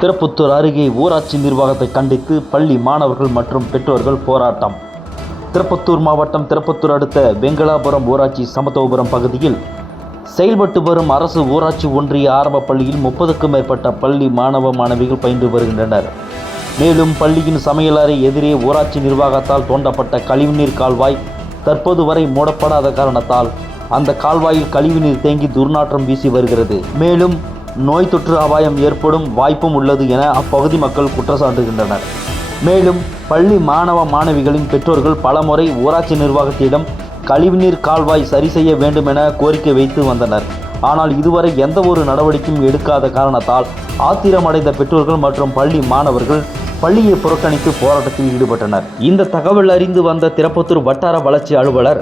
திருப்பத்தூர் அருகே ஊராட்சி நிர்வாகத்தை கண்டித்து பள்ளி மாணவர்கள் மற்றும் பெற்றோர்கள் போராட்டம். திருப்பத்தூர் மாவட்டம் திருப்பத்தூர் அடுத்த வெங்கடாபுரம் ஊராட்சி சமத்துவபுரம் பகுதியில் செயல்பட்டு வரும் அரசு ஊராட்சி ஒன்றிய ஆரம்ப பள்ளியில் 30க்கும் மேற்பட்ட பள்ளி மாணவ மாணவிகள் பயின்று வருகின்றனர். மேலும் பள்ளியின் சமையலறை எதிரே ஊராட்சி நிர்வாகத்தால் தோண்டப்பட்ட கழிவுநீர் கால்வாய் தற்போது வரை மூடப்படாத காரணத்தால் அந்த கால்வாயில் கழிவுநீர் தேங்கி துர்நாற்றம் வீசி வருகிறது. மேலும் நோய் தொற்று அபாயம் ஏற்படும் வாய்ப்பும் உள்ளது என அப்பகுதி மக்கள் குற்றச்சாட்டுகின்றனர். மேலும் பள்ளி மாணவ மாணவிகளின் பெற்றோர்கள் பலமுறை ஊராட்சி நிர்வாகத்திடம் கழிவுநீர் கால்வாய் சரி செய்ய வேண்டும் என கோரிக்கை வைத்து வந்தனர். ஆனால் இதுவரை எந்த ஒரு நடவடிக்கையும் எடுக்காத காரணத்தால் ஆத்திரமடைந்த பெற்றோர்கள் மற்றும் பள்ளி மாணவர்கள் பள்ளியை புறக்கணித்து போராட்டத்தில் ஈடுபட்டனர். இந்த தகவல் அறிந்து வந்த திருப்பத்தூர் வட்டார வளர்ச்சி அலுவலர்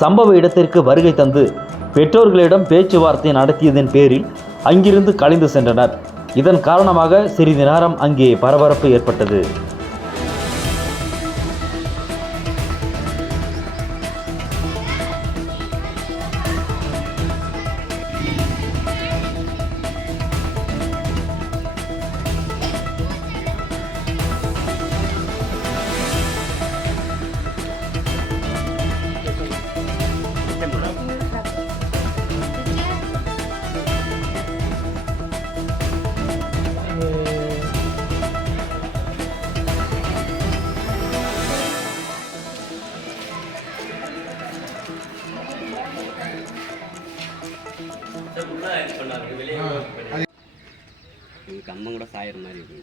சம்பவ இடத்திற்கு வருகை தந்து பெற்றோர்களிடம் பேச்சுவார்த்தை நடத்தியதன் பேரில் அங்கிருந்து கலைந்து சென்றனர். இதன் காரணமாக சிறிது நேரம் அங்கே பரபரப்பு ஏற்பட்டது. கம்மம் கூட சாயிற மாதிரி இருக்கு.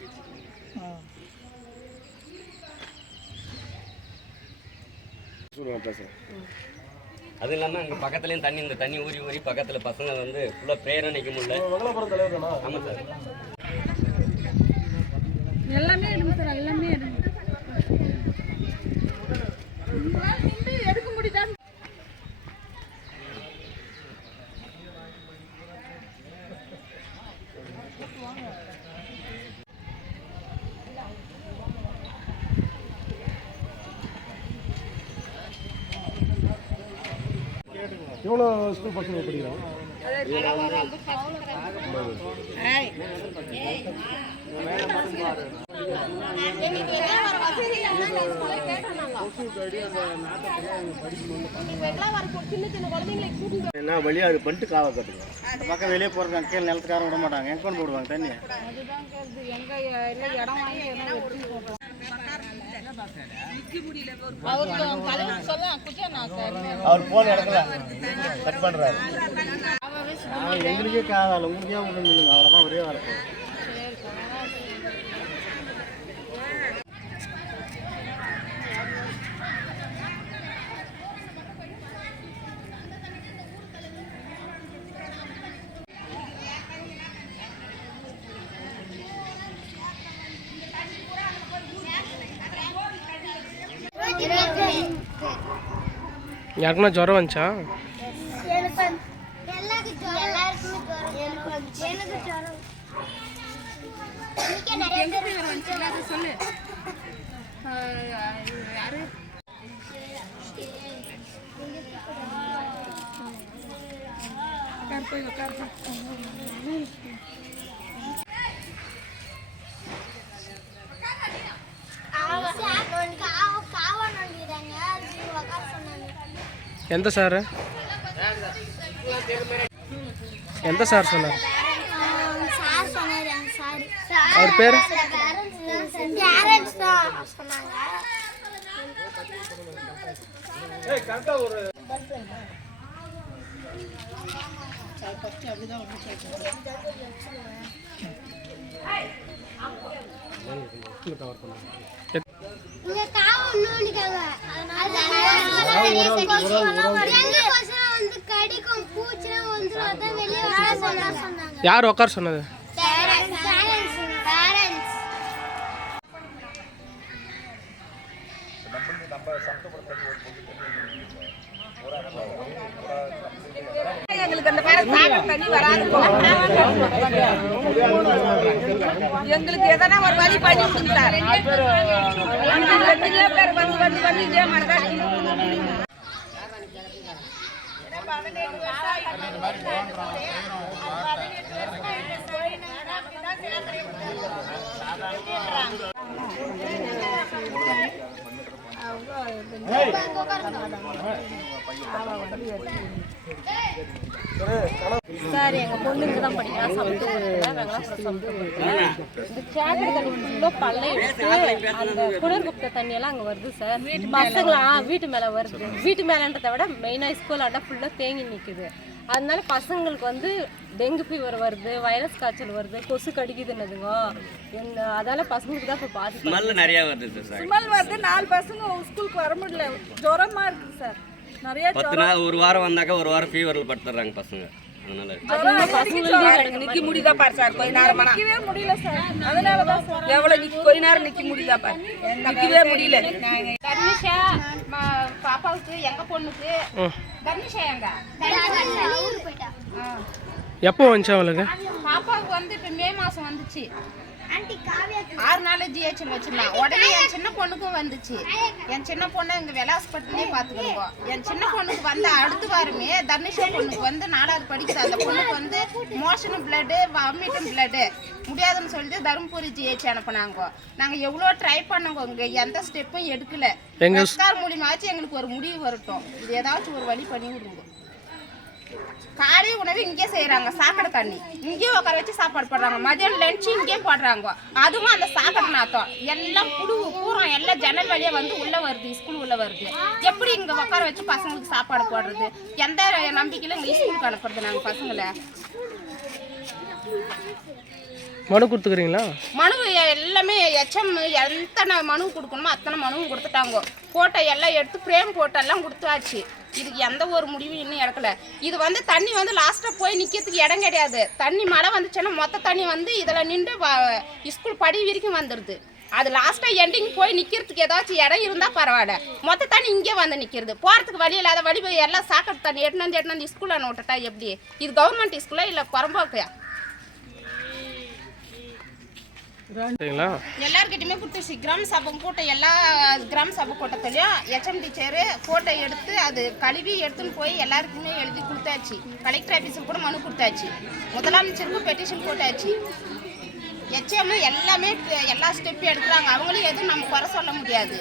அது இல்லாமல் அங்கே பக்கத்துலேயும் தண்ணி இந்த தண்ணி ஊறி ஊறி பக்கத்தில் பசங்க வந்து ஃபுல்லாக ப்ரேயராக நிற்க முடியல. ஆமாம் சார், எல்லாமே எடுங்க சார், எல்லாமே எடுங்க. எடுக்க முடியுதா? எவ்வளோ ஸ்கூல் பசங்க படிக்கிறோம்? என்ன வழியாக அது பண்ணிட்டு காவை கட்டுங்க. அந்த பக்கம் வெளியே போகிறதுக்கு கீழே நிலத்துக்காரன் விட மாட்டாங்க. எங்கே கொண்டு போடுவாங்க தண்ணி? அவர் போன இடத்துல கட் பண்ணுறாரு. எங்களுக்கே காவால உங்களுக்கே ஒன்று நில்லுங்க. அவ்வளோதான், ஒரே வாரம். யாருக்குன்னா ஜுரம் வந்துச்சா? சொல்லு. போய் உட்காரு. எந்த சார்? எந்த சார் சொன்னார்? அவர் பேர்? யார் உட்கார சொன்னது? எங்களுக்கு அந்த தண்ணி வராது. எங்களுக்கு எதனா ஒரு வழி பண்ணி கொடுங்க சார். வந்து இதே மாதிரி தான் சார் எங்க பொண்ணுங்க தான் படிக்கிறா இந்த சேகரி தண்ணி ஃபுல்லா பள்ளம் எடுத்து அந்த குளிர்குப்த தண்ணி எல்லாம் அங்க வருது சார். பசங்களா வீட்டு மேல வருது. வீட்டு மேலன்றதை விட மெயினா ஸ்கூல் ஆண்டா ஃபுல்லா தேங்கி நிக்குது. அதனால பசங்களுக்கு வந்து டெங்கு ஃபீவர் வருது, வைரஸ் காய்ச்சல் வருது, கொசு கடிக்குதுன்னதுங்க. அதால பசங்களுக்கு தான் இப்போ பாதிப்பு. ஸ்மெல் நிறைய வருது சார். ஸ்மெல் வருது. 4 பசங்க ஸ்கூலுக்கு வர முடியல. ஜுரமா இருக்கு சார். நிறைய 10 நாள் ஒரு வாரம் வந்தாக்க ஒரு வாரம் ஃபீவர்ல படுத்துறாங்க பசங்க. அதனால நிக்க முடியுதா பாரு சார். கொஞ்ச நேரம் நிக்கவே முடியல சார். அதனாலதான் சார் எவ்வளவு கொஞ்ச நேரம் நிக்க முடியுதா பாரு. நிக்கவே முடியல. தர்னிஷா பாப்பாவுக்கு எங்க பொண்ணுக்கு தர்னிஷா எங்க எப்போ வந்துச்சு அவளுக்கு? பாப்பாவுக்கு வந்து இப்போ மே மாசம் வந்துச்சு. 6 நாள் ஜிஹெச்ல வச்சிருந்தான். உடனே என் சின்ன பொண்ணுக்கும் வந்துச்சு. என் சின்ன பொண்ணு இங்க வெள்ள ஹாஸ்பிட்டல்லே பாத்துக்கோங்க. என் சின்ன பொண்ணுக்கு வந்து அடுத்த வாரமே தர்னிஷா பொண்ணுக்கு வந்து 4வது படிக்குது. அந்த பொண்ணுக்கு வந்து மோஷனும் பிளட்டு வாமிட்டும் பிளட்டு முடியாதுன்னு சொல்லிட்டு தருமபுரி ஜிஹெச் அனுப்புனாங்க. நாங்க எவ்வளோ ட்ரை பண்ணோங்க. இங்க எந்த ஸ்டெப்பும் எடுக்கல. சர்க்கார் மூலியமாச்சு எங்களுக்கு ஒரு முடிவு வரட்டும். இது ஏதாச்சும் ஒரு வழி பண்ணி விடுங்க. காலை உணவு இங்கே செய்யறாங்க. சாக்கடை தண்ணி இங்கே உட்கார வச்சு சாப்பாடு போடுறாங்க. மதியம் லஞ்ச் இங்கே போடுறாங்க. அதுவும் அந்த சாக்கடை நாத்தம் எல்லாம் புழு பூரம் எல்லாம் ஜன்னல் வழியா வந்து உள்ள வருது. ஸ்கூல் உள்ள வருது. எப்படி இங்க உட்கார வச்சு பசங்களுக்கு சாப்பாடு போடுறது? எந்த நம்பிக்கையில இங்க ஸ்கூலுக்கு அனுப்புறது நாங்க பசங்களை? மனு கொடுத்துக்கிறீங்களா? மனு எல்லாமே எச்எம் எத்தனை மனு கொடுக்கணுமோ அத்தனை மனுவும் கொடுத்துட்டாங்க. போட்டோ எல்லாம் எடுத்து ஃப்ரேம் போட்டெல்லாம் கொடுத்தாச்சு. இதுக்கு எந்த ஒரு முடிவும் இன்னும் எடுக்கல. இது வந்து தண்ணி வந்து லாஸ்ட்டாக போய் நிற்கிறதுக்கு இடம் கிடையாது. தண்ணி மழை வந்துச்சுன்னா மொத்த தண்ணி வந்து இதில் நின்று ஸ்கூல் படி வரைக்கும் வந்துடுது. அது லாஸ்ட்டாக எண்டிங் போய் நிற்கிறதுக்கு ஏதாச்சும் இடம் இருந்தால் பரவாயில்ல. மொத்த தண்ணி இங்கே வந்து நிற்கிறது. போகிறதுக்கு வழி இல்லாத வழி போய் எல்லாம் சாக்கடை தண்ணி எட்டுன்னு வந்து ஸ்கூலில் விட்டுட்டா எப்படி? இது கவர்மெண்ட் ஸ்கூலா இல்லை புறம்போக்கையா? எல்லார்கிட்டயுமே கொடுத்துருச்சு. கிராம சபை கூட்டம் எல்லா கிராம சபை கூட்டத்திலையும் எச்எம் டீச்சரு போட்டோ எடுத்து அது கழுவி எடுத்துன்னு போய் எல்லாருக்குமே எழுதி கொடுத்தாச்சு. கலெக்டர் ஆஃபீஸுக்கு கூட மனு கொடுத்தாச்சு. முதலமைச்சருக்கும் பெட்டிஷன் போட்டாச்சு. எச்எம் எல்லாமே எல்லா ஸ்டெப்பும் எடுக்கிறாங்க. அவங்களும் எதுவும் நம்ம குறை சொல்ல முடியாது.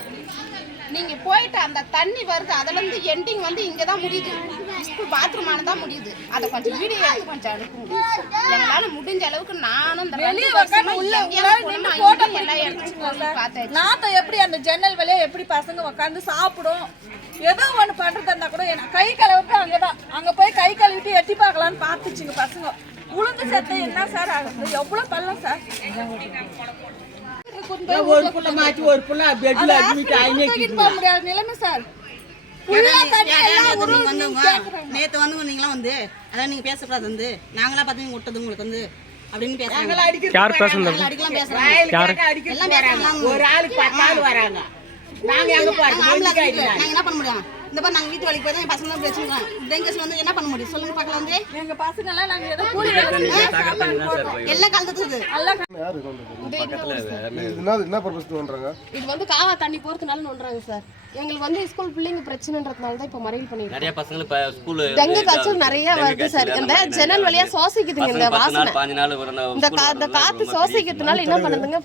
நீங்கள் போயிட்டு அந்த தண்ணி வருது. அதுலேருந்து எண்டிங் வந்து இங்கே தான் முடியுது. ஸ்கூல் பாத்ரூமான தான் முடியுது. அதை கொஞ்சம் வீடியோ எடுத்து கொஞ்சம் அனுப்புங்க. எங்களால் முடிஞ்ச அளவுக்கு நானும் இந்த எல்லா இடத்துக்கும் பார்த்தேன். நாத்தம் எப்படி அந்த ஜன்னல் வழியா எப்படி பசங்க உட்காந்து சாப்பிடும்? ஏதோ ஒன்று பண்றதா இருந்தா கூட கை கழுவுக்கு அங்கதான். அங்க போய் கை கழுவிட்டு எட்டி பார்க்கலான்னு பார்த்துச்சுங்க பசங்க. உளுந்து சேர்த்து என்ன சார் ஆகுது? எவ்வளவு பள்ளம் சார். ஒரு புள்ள மாத்தி ஒரு புள்ள பெட்ல அட்மிட் ஆயினே போக முடியாத நிலைமை சார். நேத்து வந்து நீங்களாம் வந்து அதான் நீங்க பேசக்கூடாது வந்து நாங்களா பார்த்து விட்டது உங்களுக்கு வந்து அப்படின்னு பேசுறாங்க. யார் பேசுறது? அடிக்கலாம் பேசுறாங்க. எல்லாம் பேசுறாங்க. ஒரு ஆளுக்கு 10 ஆள் வராங்க. நாங்க எங்க போறோம்? நாங்க என்ன பண்ண முடியும்? இந்த மாதிரி நாங்க வீட்டு வேலைக்கு போய் தான் பசங்க பிரச்சனை. டெங்குஸ் வந்து என்ன பண்ண முடியும் சொல்லுங்க பார்க்கலாம். வந்து எங்க பசங்க எல்லாம் நாங்க ஏதோ கூலி எல்லாம் கலந்துது. இது வந்து காவா தண்ணி போறதுனால நோண்டுறாங்க சார். எங்களுக்கு வந்து ஸ்கூல் பிள்ளைங்க பிரச்சனைன்றதுனால தான் இப்ப மறைவு பண்ணிருக்கோம். நிறைய பசங்க இப்ப ஸ்கூல் டெங்கு காய்ச்சல் நிறைய வருது சார். இந்த ஜன்னல் வழியா சுவாசிக்குதுங்க. இந்த வாசனை, 15 நாள் இந்த காத்து சுவாசிக்கிறதுனால என்ன பண்ணுதுங்க?